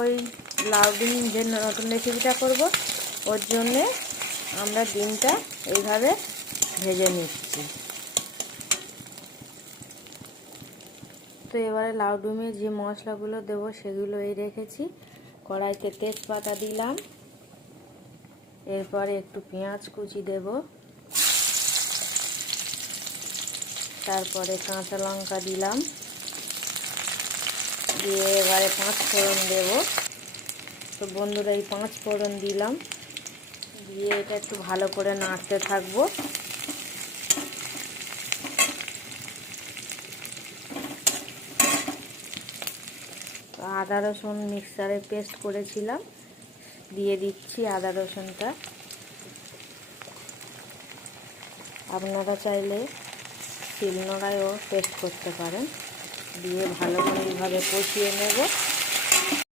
ওই লাউ ডিম যে নতুন রেসিপিটা করব ওর জন্যে আমরা ডিমটা এইভাবে ভেজে নিচ্ছি। তো এবারে লাউ ডিমে যে মশলাগুলো দেবো সেগুলো এই রেখেছি। কড়াইতে তেজপাতা দিলাম, এরপরে একটু পেঁয়াজ কুচি দেব, তারপরে কাঁচা লঙ্কা দিলাম, দিয়ে এবারে 5 ফোড়ন দেব। তো বন্ধুরা এই 5 ফোড়ন দিলাম, দিয়ে এটা একটু ভালো করে নাড়তে থাকবো। আদা রসুন মিক্সারে পেস্ট করেছিলাম, দিয়ে দিচ্ছি আদা রসুনটা। আপনারা চাইলে শিলনোড়ায়ও পেস্ট করতে পারেন। দিয়ে ভালো করে এইভাবে কষিয়ে নেব।